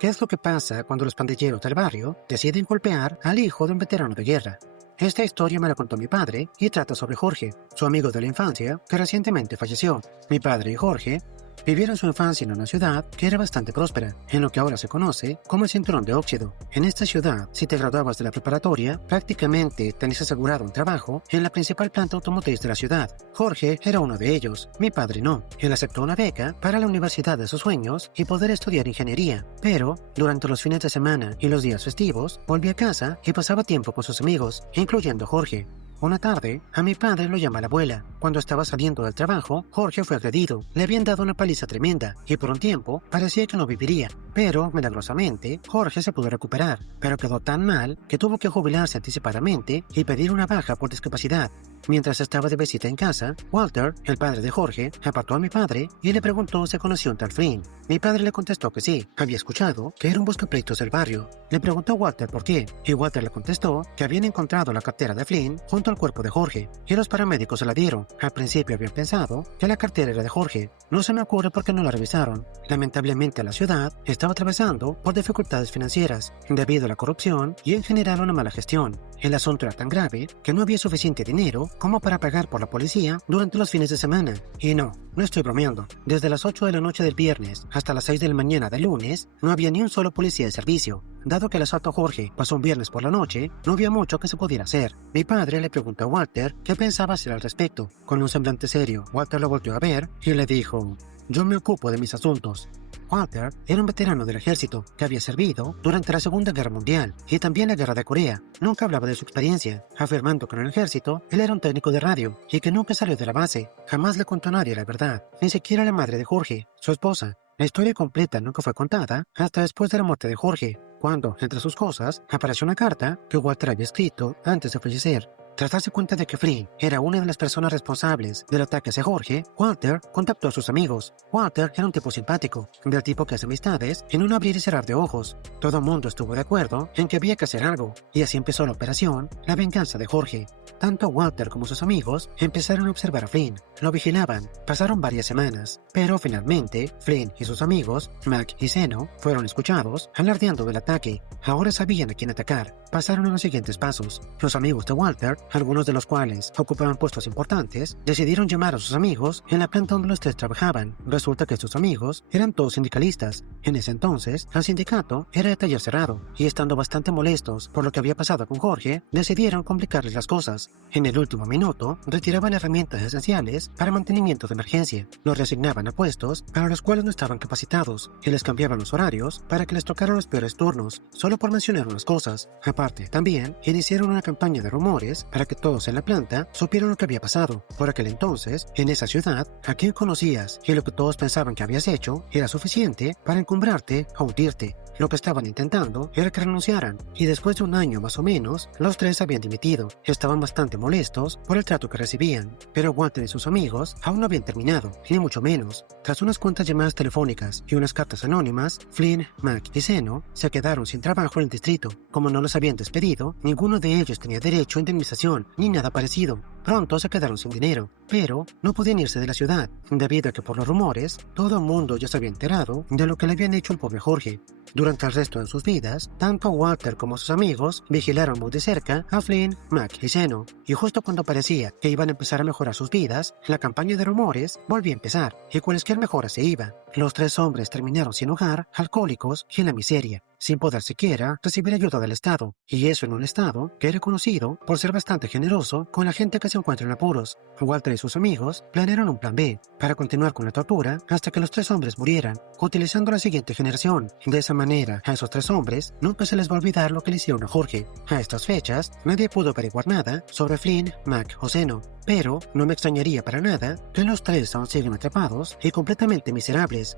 ¿qué es lo que pasa cuando los pandilleros del barrio deciden golpear al hijo de un veterano de guerra? Esta historia me la contó mi padre y trata sobre Jorge, su amigo de la infancia que recientemente falleció. Mi padre y Jorge vivieron su infancia en una ciudad que era bastante próspera, en lo que ahora se conoce como el Cinturón de Óxido. En esta ciudad, si te graduabas de la preparatoria, prácticamente tenías asegurado un trabajo en la principal planta automotriz de la ciudad. Jorge era uno de ellos, mi padre no. Él aceptó una beca para la universidad de sus sueños y poder estudiar ingeniería, pero durante los fines de semana y los días festivos, volvía a casa y pasaba tiempo con sus amigos, incluyendo Jorge. Una tarde, a mi padre lo llama la abuela. Cuando estaba saliendo del trabajo, Jorge fue agredido. Le habían dado una paliza tremenda y por un tiempo parecía que no viviría. Pero, milagrosamente, Jorge se pudo recuperar, pero quedó tan mal que tuvo que jubilarse anticipadamente y pedir una baja por discapacidad. Mientras estaba de visita en casa, Walter, el padre de Jorge, apartó a mi padre y le preguntó si conoció un tal Flynn. Mi padre le contestó que sí, había escuchado que era un buscapleitos del barrio. Le preguntó a Walter por qué, y Walter le contestó que habían encontrado la cartera de Flynn junto al cuerpo de Jorge, y los paramédicos se la dieron. Al principio habían pensado que la cartera era de Jorge. No se me ocurre por qué no la revisaron. Lamentablemente la ciudad estaba atravesando por dificultades financieras, debido a la corrupción y en general una mala gestión. El asunto era tan grave que no había suficiente dinero como para pagar por la policía durante los fines de semana. Y no estoy bromeando. Desde las 8 de la noche del viernes hasta las 6 de la mañana del lunes, no había ni un solo policía de servicio. Dado que el asalto a Jorge pasó un viernes por la noche, no había mucho que se pudiera hacer. Mi padre le preguntó a Walter qué pensaba hacer al respecto. Con un semblante serio, Walter lo volteó a ver y le dijo: «Yo me ocupo de mis asuntos». Walter era un veterano del ejército que había servido durante la Segunda Guerra Mundial y también la Guerra de Corea. Nunca hablaba de su experiencia, afirmando que en el ejército él era un técnico de radio y que nunca salió de la base. Jamás le contó a nadie la verdad, ni siquiera a la madre de Jorge, su esposa. La historia completa nunca fue contada hasta después de la muerte de Jorge, cuando, entre sus cosas, apareció una carta que Walter había escrito antes de fallecer. Tras darse cuenta de que Flynn era una de las personas responsables del ataque hacia Jorge, Walter contactó a sus amigos. Walter era un tipo simpático, del tipo que hace amistades en un abrir y cerrar de ojos. Todo el mundo estuvo de acuerdo en que había que hacer algo, y así empezó la operación, la venganza de Jorge. Tanto Walter como sus amigos empezaron a observar a Flynn. Lo vigilaban. Pasaron varias semanas, pero finalmente Flynn y sus amigos, Mac y Zeno, fueron escuchados alardeando del ataque. Ahora sabían a quién atacar. Pasaron a los siguientes pasos. Los amigos de Walter, algunos de los cuales ocupaban puestos importantes, decidieron llamar a sus amigos en la planta donde los tres trabajaban. Resulta que sus amigos eran todos sindicalistas. En ese entonces, el sindicato era de taller cerrado, y estando bastante molestos por lo que había pasado con Jorge, decidieron complicarles las cosas. En el último minuto, retiraban herramientas esenciales para mantenimiento de emergencia. Los reasignaban a puestos para los cuales no estaban capacitados, y les cambiaban los horarios para que les tocaran los peores turnos, solo por mencionar unas cosas. Aparte, también iniciaron una campaña de rumores para que todos en la planta supieran lo que había pasado. Por aquel entonces, en esa ciudad, a quien conocías y lo que todos pensaban que habías hecho era suficiente para encumbrarte o hundirte. Lo que estaban intentando era que renunciaran, y después de un año más o menos, los tres habían dimitido. Estaban bastante molestos por el trato que recibían, pero Walter y sus amigos aún no habían terminado, ni mucho menos. Tras unas cuantas llamadas telefónicas y unas cartas anónimas, Flynn, Mac y Zeno se quedaron sin trabajo en el distrito. Como no los habían despedido, ninguno de ellos tenía derecho a indemnización, ni nada parecido. Pronto se quedaron sin dinero, pero no podían irse de la ciudad, debido a que por los rumores, todo el mundo ya se había enterado de lo que le habían hecho al pobre Jorge. Durante el resto de sus vidas, tanto Walter como sus amigos vigilaron muy de cerca a Flynn, Mac y Zeno, y justo cuando parecía que iban a empezar a mejorar sus vidas, la campaña de rumores volvió a empezar, y cualquier mejora se iba. Los tres hombres terminaron sin hogar, alcohólicos y en la miseria, sin poder siquiera recibir ayuda del Estado, y eso en un Estado que era conocido por ser bastante generoso con la gente que se encuentra en apuros. Walter y sus amigos planearon un plan B para continuar con la tortura hasta que los tres hombres murieran, utilizando la siguiente generación. De esa manera, a esos tres hombres nunca se les va a olvidar lo que le hicieron a Jorge. A estas fechas, nadie pudo averiguar nada sobre Flynn, Mac o Zeno, pero no me extrañaría para nada que los tres aún siguen atrapados y completamente miserables.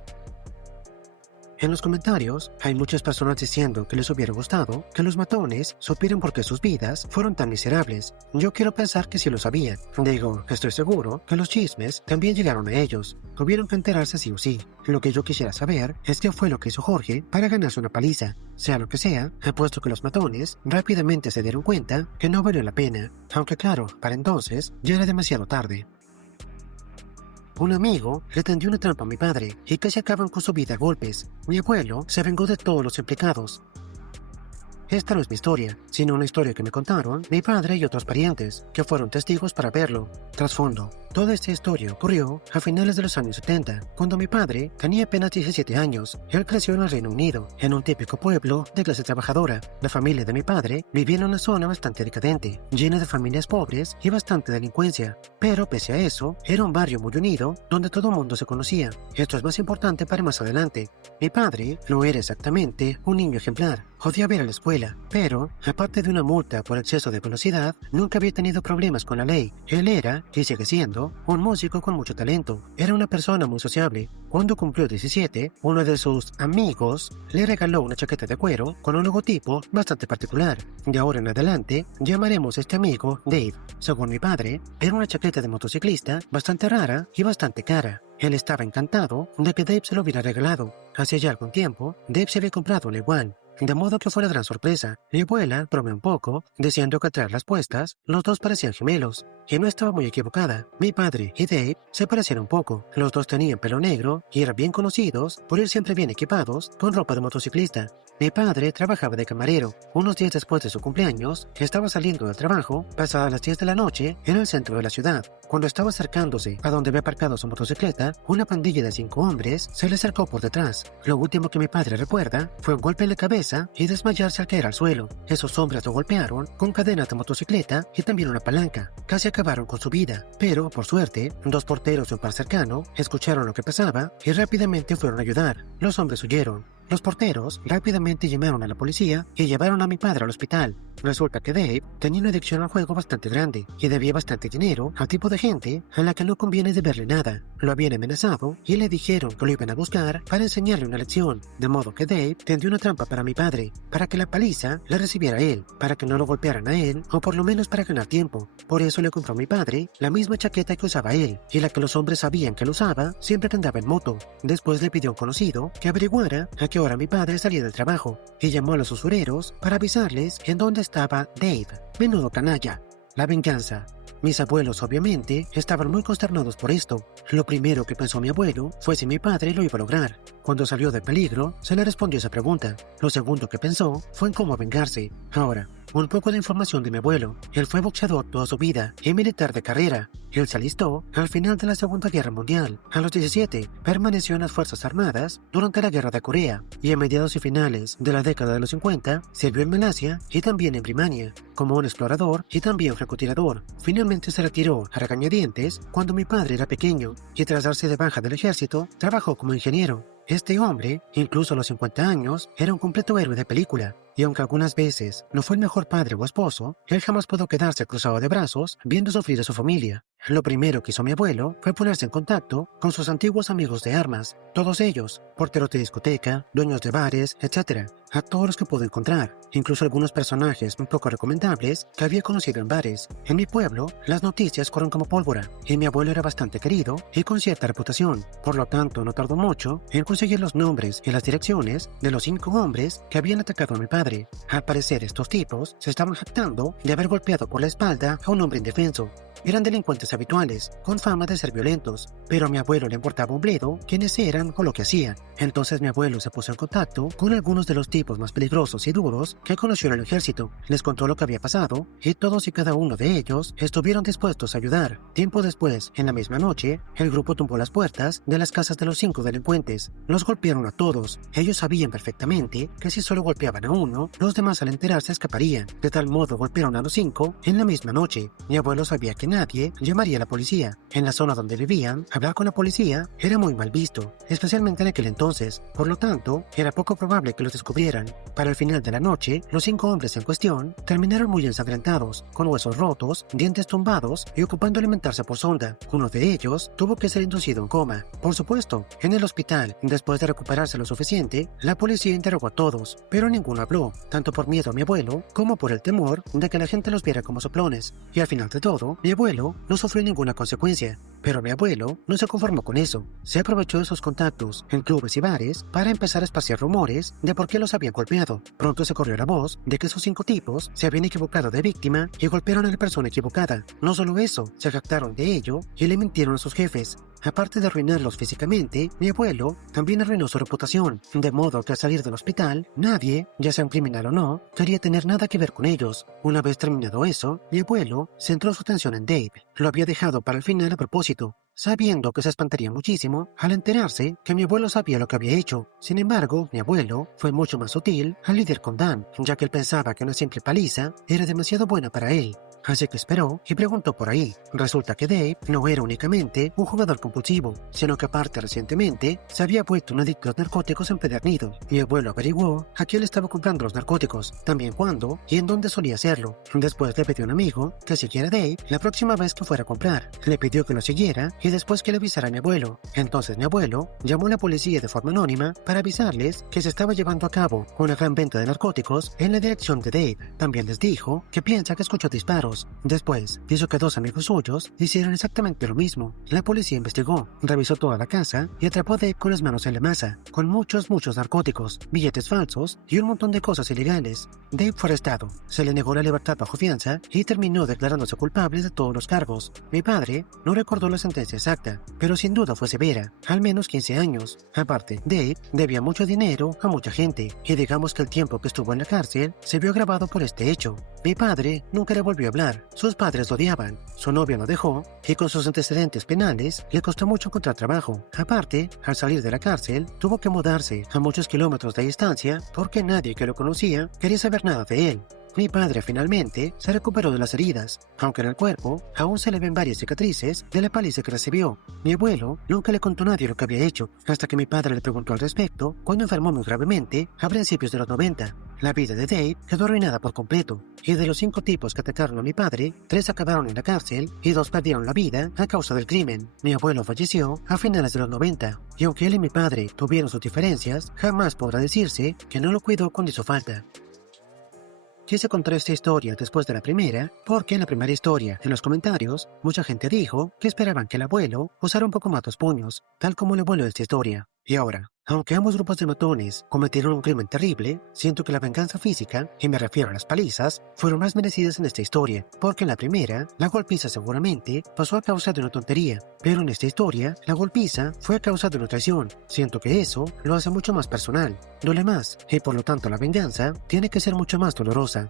En los comentarios hay muchas personas diciendo que les hubiera gustado que los matones supieran por qué sus vidas fueron tan miserables. Yo quiero pensar que sí lo sabían. Digo, estoy seguro que los chismes también llegaron a ellos. Tuvieron que enterarse sí o sí. Lo que yo quisiera saber es qué fue lo que hizo Jorge para ganarse una paliza. Sea lo que sea, apuesto que los matones rápidamente se dieron cuenta que no valió la pena. Aunque claro, para entonces ya era demasiado tarde. Un amigo le tendió una trampa a mi padre y casi acaban con su vida a golpes. Mi abuelo se vengó de todos los implicados. Esta no es mi historia, sino una historia que me contaron mi padre y otros parientes, que fueron testigos para verlo. Trasfondo. Toda esta historia ocurrió a finales de los años 70, cuando mi padre tenía apenas 17 años. Él creció en el Reino Unido, en un típico pueblo de clase trabajadora. La familia de mi padre vivía en una zona bastante decadente, llena de familias pobres y bastante delincuencia. Pero pese a eso, era un barrio muy unido, donde todo el mundo se conocía. Esto es más importante para más adelante. Mi padre no era exactamente un niño ejemplar. Odiaba ir a la escuela, pero, aparte de una multa por exceso de velocidad, nunca había tenido problemas con la ley. Él era, y sigue siendo, un músico con mucho talento. Era una persona muy sociable. Cuando cumplió 17, uno de sus amigos le regaló una chaqueta de cuero con un logotipo bastante particular. De ahora en adelante, llamaremos a este amigo Dave. Según mi padre, era una chaqueta de motociclista bastante rara y bastante cara. Él estaba encantado de que Dave se lo hubiera regalado. Hace ya algún tiempo, Dave se había comprado una igual. De modo que fue la gran sorpresa. Mi abuela bromeó un poco, diciendo que tras las puestas, los dos parecían gemelos. Y no estaba muy equivocada. Mi padre y Dave se parecían un poco. Los dos tenían pelo negro y eran bien conocidos por ir siempre bien equipados con ropa de motociclista. Mi padre trabajaba de camarero. Unos días después de su cumpleaños, estaba saliendo del trabajo, pasadas las 10 de la noche, en el centro de la ciudad. Cuando estaba acercándose a donde había aparcado su motocicleta, una pandilla de 5 hombres se le acercó por detrás. Lo último que mi padre recuerda fue un golpe en la cabeza y desmayarse al caer al suelo. Esos hombres lo golpearon con cadenas de motocicleta y también una palanca. Casi acabaron con su vida, pero, por suerte, 2 porteros de un bar cercano escucharon lo que pasaba y rápidamente fueron a ayudar. Los hombres huyeron. Los porteros rápidamente llamaron a la policía y llevaron a mi padre al hospital. Resulta que Dave tenía una adicción al juego bastante grande y debía bastante dinero al tipo de gente a la que no conviene deberle nada. Lo habían amenazado y le dijeron que lo iban a buscar para enseñarle una lección, de modo que Dave tendió una trampa para mi padre, para que la paliza la recibiera él, para que no lo golpearan a él, o por lo menos para ganar tiempo. Por eso le compró a mi padre la misma chaqueta que usaba él, y la que los hombres sabían que él usaba siempre que andaba en moto. Después le pidió a un conocido que averiguara a qué hora mi padre salía del trabajo, y llamó a los usureros para avisarles en dónde estaba Dave. Menudo canalla. La venganza. Mis abuelos, obviamente, estaban muy consternados por esto. Lo primero que pensó mi abuelo fue si mi padre lo iba a lograr. Cuando salió del peligro, se le respondió esa pregunta. Lo segundo que pensó fue en cómo vengarse. Ahora, un poco de información de mi abuelo. Él fue boxeador toda su vida y militar de carrera. Él se alistó al final de la Segunda Guerra Mundial. A los 17, permaneció en las Fuerzas Armadas durante la Guerra de Corea y a mediados y finales de la década de los 50 sirvió en Malasia y también en Birmania como un explorador y también francotirador. Finalmente se retiró a regañadientes cuando mi padre era pequeño y tras darse de baja del ejército trabajó como ingeniero. Este hombre, incluso a los 50 años, era un completo héroe de película. Y aunque algunas veces no fue el mejor padre o esposo, él jamás pudo quedarse cruzado de brazos viendo sufrir a su familia. Lo primero que hizo mi abuelo fue ponerse en contacto con sus antiguos amigos de armas, todos ellos, porteros de discoteca, dueños de bares, etc., a todos los que pudo encontrar, incluso algunos personajes un poco recomendables que había conocido en bares. En mi pueblo, las noticias corren como pólvora, y mi abuelo era bastante querido y con cierta reputación, por lo tanto no tardó mucho en conseguir los nombres y las direcciones de los 5 hombres que habían atacado a mi padre. Al parecer estos tipos se estaban jactando de haber golpeado por la espalda a un hombre indefenso. Eran delincuentes habituales, con fama de ser violentos, pero a mi abuelo le importaba un bledo quiénes eran o lo que hacían. Entonces mi abuelo se puso en contacto con algunos de los tipos más peligrosos y duros que conoció en el ejército. Les contó lo que había pasado y todos y cada uno de ellos estuvieron dispuestos a ayudar. Tiempo después, en la misma noche, el grupo tumbó las puertas de las casas de los 5 delincuentes. Los golpearon a todos. Ellos sabían perfectamente que si solo golpeaban a uno, los demás al enterarse escaparían. De tal modo golpearon a los 5 en la misma noche. Mi abuelo sabía que nadie llamaría a la policía. En la zona donde vivían, hablar con la policía era muy mal visto, especialmente en aquel entonces. Por lo tanto, era poco probable que los descubrieran. Para el final de la noche, los 5 hombres en cuestión terminaron muy ensangrentados, con huesos rotos, dientes tumbados y ocupando alimentarse por sonda. Uno de ellos tuvo que ser inducido en coma. Por supuesto, en el hospital, después de recuperarse lo suficiente, la policía interrogó a todos, pero ninguno habló, tanto por miedo a mi abuelo como por el temor de que la gente los viera como soplones. Y al final de todo, mi abuelo no sufrió ninguna consecuencia. Pero mi abuelo no se conformó con eso. Se aprovechó de sus contactos en clubes y bares para empezar a esparcir rumores de por qué los habían golpeado. Pronto se corrió la voz de que esos 5 tipos se habían equivocado de víctima y golpearon a la persona equivocada. No solo eso, se jactaron de ello y le mintieron a sus jefes. Aparte de arruinarlos físicamente, mi abuelo también arruinó su reputación, de modo que al salir del hospital, nadie, ya sea un criminal o no, quería tener nada que ver con ellos. Una vez terminado eso, mi abuelo centró su atención en Dave. Lo había dejado para el final a propósito, sabiendo que se espantaría muchísimo al enterarse que mi abuelo sabía lo que había hecho. Sin embargo, mi abuelo fue mucho más sutil al lidiar con Dan, ya que él pensaba que una simple paliza era demasiado buena para él. Así que esperó y preguntó por ahí. Resulta que Dave no era únicamente un jugador compulsivo, sino que aparte recientemente se había vuelto un adicto a los narcóticos empedernido. Mi abuelo averiguó a quién le estaba comprando los narcóticos, también cuándo y en dónde solía hacerlo. Después le pidió a un amigo que siguiera a Dave la próxima vez que fuera a comprar. Le pidió que lo siguiera y después que le avisara a mi abuelo. Entonces mi abuelo llamó a la policía de forma anónima para avisarles que se estaba llevando a cabo una gran venta de narcóticos en la dirección de Dave. También les dijo que piensa que escuchó disparos. Después, hizo que 2 amigos suyos hicieran exactamente lo mismo. La policía investigó, revisó toda la casa y atrapó a Dave con las manos en la masa, con muchos narcóticos, billetes falsos y un montón de cosas ilegales. Dave fue arrestado, se le negó la libertad bajo fianza y terminó declarándose culpable de todos los cargos. Mi padre no recordó la sentencia exacta, pero sin duda fue severa, al menos 15 años. Aparte, Dave debía mucho dinero a mucha gente, y digamos que el tiempo que estuvo en la cárcel se vio agravado por este hecho. Mi padre nunca le volvió a hablar. Sus padres lo odiaban, su novia lo dejó y con sus antecedentes penales le costó mucho encontrar trabajo. Aparte, al salir de la cárcel, tuvo que mudarse a muchos kilómetros de distancia porque nadie que lo conocía quería saber nada de él. Mi padre finalmente se recuperó de las heridas, aunque en el cuerpo aún se le ven varias cicatrices de la paliza que recibió. Mi abuelo nunca le contó a nadie lo que había hecho, hasta que mi padre le preguntó al respecto cuando enfermó muy gravemente a principios de los 90. La vida de Dave quedó arruinada por completo, y de los 5 tipos que atacaron a mi padre, 3 acabaron en la cárcel y 2 perdieron la vida a causa del crimen. Mi abuelo falleció a finales de los 90, y aunque él y mi padre tuvieron sus diferencias, jamás podrá decirse que no lo cuidó cuando hizo falta. Quise contar esta historia después de la primera, porque en la primera historia, en los comentarios, mucha gente dijo que esperaban que el abuelo usara un poco más los puños, tal como el abuelo de esta historia. Y ahora, aunque ambos grupos de matones cometieron un crimen terrible, siento que la venganza física, y me refiero a las palizas, fueron más merecidas en esta historia, porque en la primera, la golpiza seguramente pasó a causa de una tontería, pero en esta historia, la golpiza fue a causa de una traición. Siento que eso lo hace mucho más personal, duele más, y por lo tanto la venganza tiene que ser mucho más dolorosa.